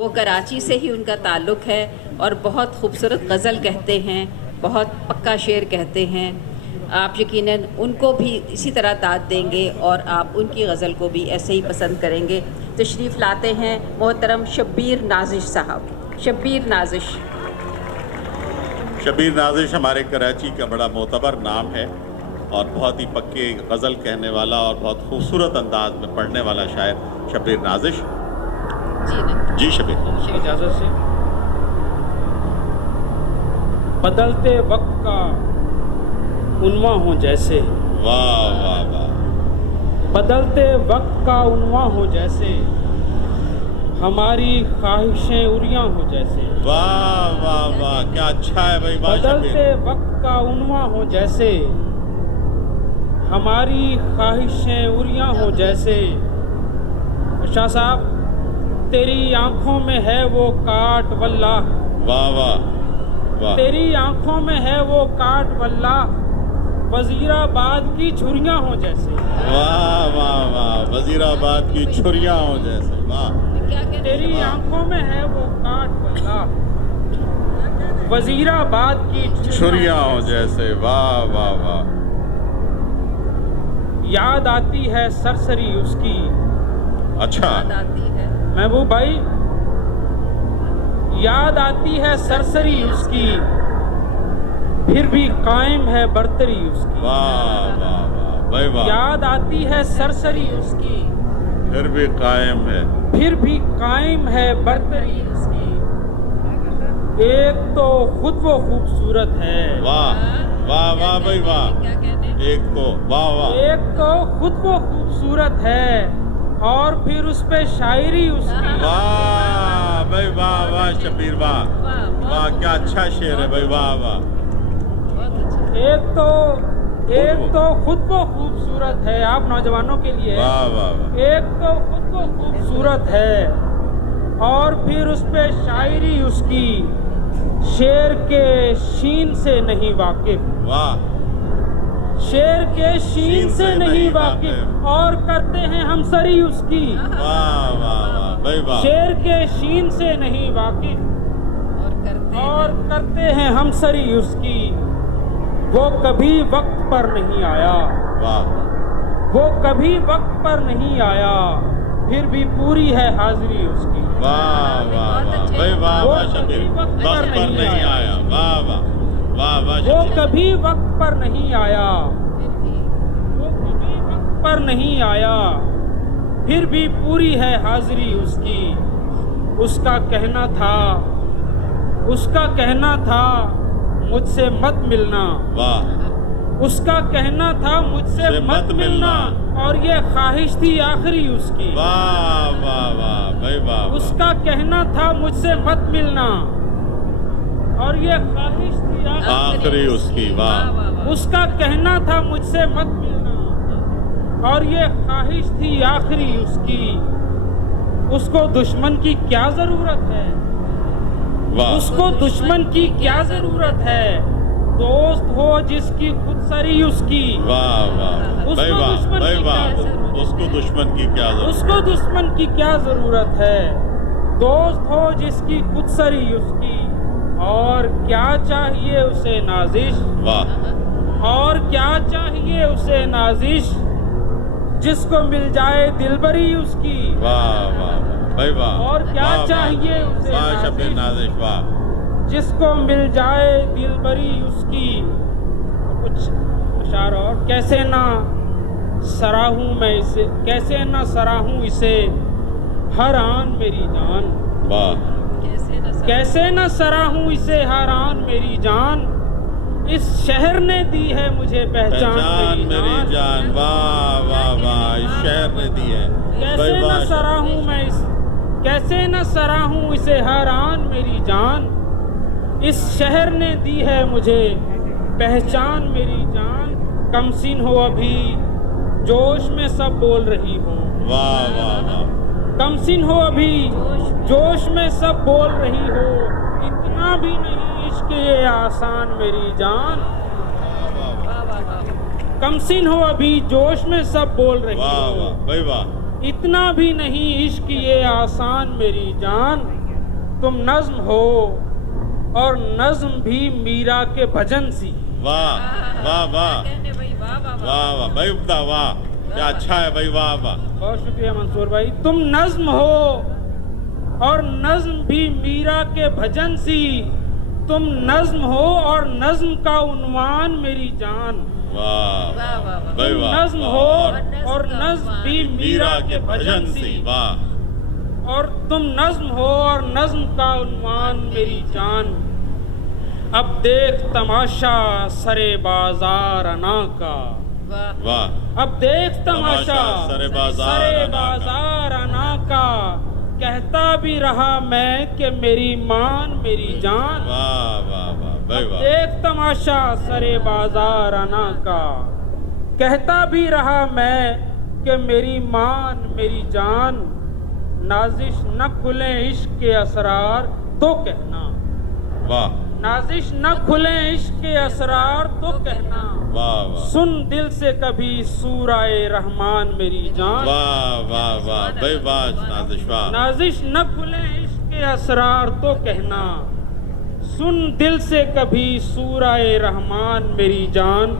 وہ کراچی سے ہی ان کا تعلق ہے اور بہت خوبصورت غزل کہتے ہیں، بہت پکا شعر کہتے ہیں۔ آپ یقیناً ان کو بھی اسی طرح داد دیں گے اور آپ ان کی غزل کو بھی ایسے ہی پسند کریں گے۔ تشریف لاتے ہیں محترم شبیر نازش صاحب۔ شبیر نازش ہمارے کراچی کا بڑا معتبر نام ہے اور بہت ہی پکے غزل کہنے والا اور بہت خوبصورت انداز میں پڑھنے والا شاعر شبیر نازش۔ جی شبیر اجازت سے۔ بدلتے وقت کا عنواں ہو جیسے، واہ واہ واہ، بدلتے وقت کا عنواں ہو جیسے، ہماری خواہشیں عریاں ہو جیسے، واہ واہ واہ، کیا اچھا ہے بھائی، واہ بدلتے شبیر، وقت کا عنواں ہو جیسے، ہماری خواہشیں عریاں ہو جیسے۔ شاہ صاحب، تیری آنکھوں میں ہے وہ کاٹ واللہ، واہ واہ واہ، تیری آنکھوں میں ہے وہ کاٹ واللہ، وزیر آباد کی چھریاں ہو جیسے، واہ واہ واہ، وزیر آباد کی چھریاں ہو جیسے، واہ، تیری آنکھوں میں ہے وہ کاٹ واللہ، وزیر آباد کی چھریاں ہو جیسے، واہ واہ واہ، یاد آتی ہے سرسری اس کی۔ اچھا، محبوب بھائی، یاد آتی ہے سرسری اس کی، پھر بھی قائم ہے برتری اس کی۔ واہ واہ واہ بھائی واہ، یاد آتی ہے سرسری اس کی، پھر بھی قائم ہے، پھر بھی قائم ہے برتری اس کی۔ ایک تو خود وہ خوبصورت ہے، واہ واہ واہ بھائی واہ، ایک تو واہ واہ، ایک تو خود وہ خوبصورت ہے اور پھر اس پہ شاعری اس کی۔ واہ بھائی واہ واہ شبیر، واہ واہ، کیا اچھا شعر ہے بھائی، واہ واہ، ایک تو خود وہ خوبصورت ہے، آپ نوجوانوں کے لیے، واہ واہ واہ، ایک تو خود وہ خوبصورت ہے اور پھر اس پہ شاعری اس کی، شعر کے شین سے نہیں واقف، واہ، شعر کے شین سے نہیں واقف اور کرتے ہیں ہم سری اس کی۔ واہ واہ واہ بھائی واہ، شعر کے شین سے نہیں واقف اور کرتے ہیں ہم سری اس کی۔ وہ کبھی وقت پر نہیں آیا، واہ وہ کبھی وقت پر نہیں آیا، پھر بھی پوری ہے حاضری اس کی۔ واہ واہ واہ بھائی واہ واہ شبیر، وقت پر نہیں آیا، واہ واہ واہ واہ وہ شبیر، کبھی وقت پر نہیں آیا، وہ کبھی وقت پر نہیں آیا، پھر بھی پوری ہے حاضری اس کی۔ اس کا کہنا تھا، اس کا کہنا تھا مجھ سے مت ملنا، واہ، اس کا کہنا تھا مجھ سے مت ملنا، اور یہ خواہش تھی آخری اس کی۔ واہ واہ واہ بھائی واہ، اس کا کہنا تھا مجھ سے مت ملنا اور یہ خواہش تھی آخری اس کی، واہ، اس کا کہنا تھا مجھ سے مت ملنا اور یہ خواہش تھی آخری اس کی۔ اس کو دشمن کی کیا ضرورت ہے، واہ، اس کو دشمن کی کیا ضرورت ہے، دوست ہو جس کی خود سری اس کی۔ واہ واہ اس بھائی کو واہ دشمن بھائی کی کیا واہ، ضرورت ہے، اس کو دشمن کی کیا ضرورت، اس کو دشمن کی کیا ضرورت ہے، دوست ہو جس کی خود سری اس کی۔ اور کیا چاہیے اسے نازش، واہ اور کیا چاہیے اسے نازش، جس کو مل جائے دلبری اس کی۔ واہ واہ بھائی واہ، اور کیا واہ، چاہیے اسے واہ شبیر نازش، نازش، واہ، جس کو مل جائے دلبری اس کی۔ کچھ اشعار اور، کیسے نہ سراہوں میں اسے، کیسے نہ سراہوں اسے ہر آن میری جان، واہ، کیسے نہ سراہوں اسے ہر آن میری جان، اس شہر نے دی ہے مجھے پہچان میری جان، واہ واہ واہ، اس شہر نے دی ہے کیسے بھائی نہ واہ، سراہوں میں کیسے نہ سراہوں اسے ہر آن میری جان، اس شہر نے دی ہے مجھے پہچان میری جان۔ کم سن ہو ابھی جوش میں سب بول رہی ہو، واہ واہ واہ، کم سن ہو ابھی جوش میں سب بول رہی ہو، اتنا بھی نہیں عشق یہ آسان میری جان، کم سن ہو ابھی جوش میں سب بول رہی واہ ہو، واہ بھائی واہ، اتنا بھی نہیں عشق یہ آسان میری جان، تم نظم ہو اور نظم بھی میرا کے بھجن سی. واہ واہ واہ کہنے بھائی، واہ واہ واہ. واہ واہ بھائی عمدہ، واہ کیا اچھا ہے بھائی، واہ واہ. بہت شکریہ منصور بھائی. تم نظم ہو اور نظم بھی میرا کے بھجن سی. تم نظم ہو اور نظم کا عنوان میری جان. واہ واہ واہ واہ. بھائی تم واہ نظم واہ. ہو اور نظم بھی میرا کے بھجن سی. واہ اور تم نظم ہو اور نظم کا عنوان میری جان. اب دیکھ تماشا سرے بازار انا کا. واہ واہ. اب دیکھ تماشا سرے بازار سرے انا کا. بازار انا کا. کہتا بھی رہا میں کہ میری مان میری جان. واہ واہ واہ بھائی اب واہ. دیکھ تماشا سرے بازار انا کا. کہتا بھی رہا میں کہ میری مان میری جان. نازش نہ کھلیں عشق کے اسرار تو کہنا. واہ نازش نہ کھلیں عشق کے اسرار تو کہنا. واہ واہ. سن دل سے کبھی سورہ رحمان میری جان. واہ واہ واہ بھائی واہ نازش واہ. نازش نہ کھلیں عشق کے اسرار تو کہنا. سن دل سے کبھی سورہ رحمان میری جان.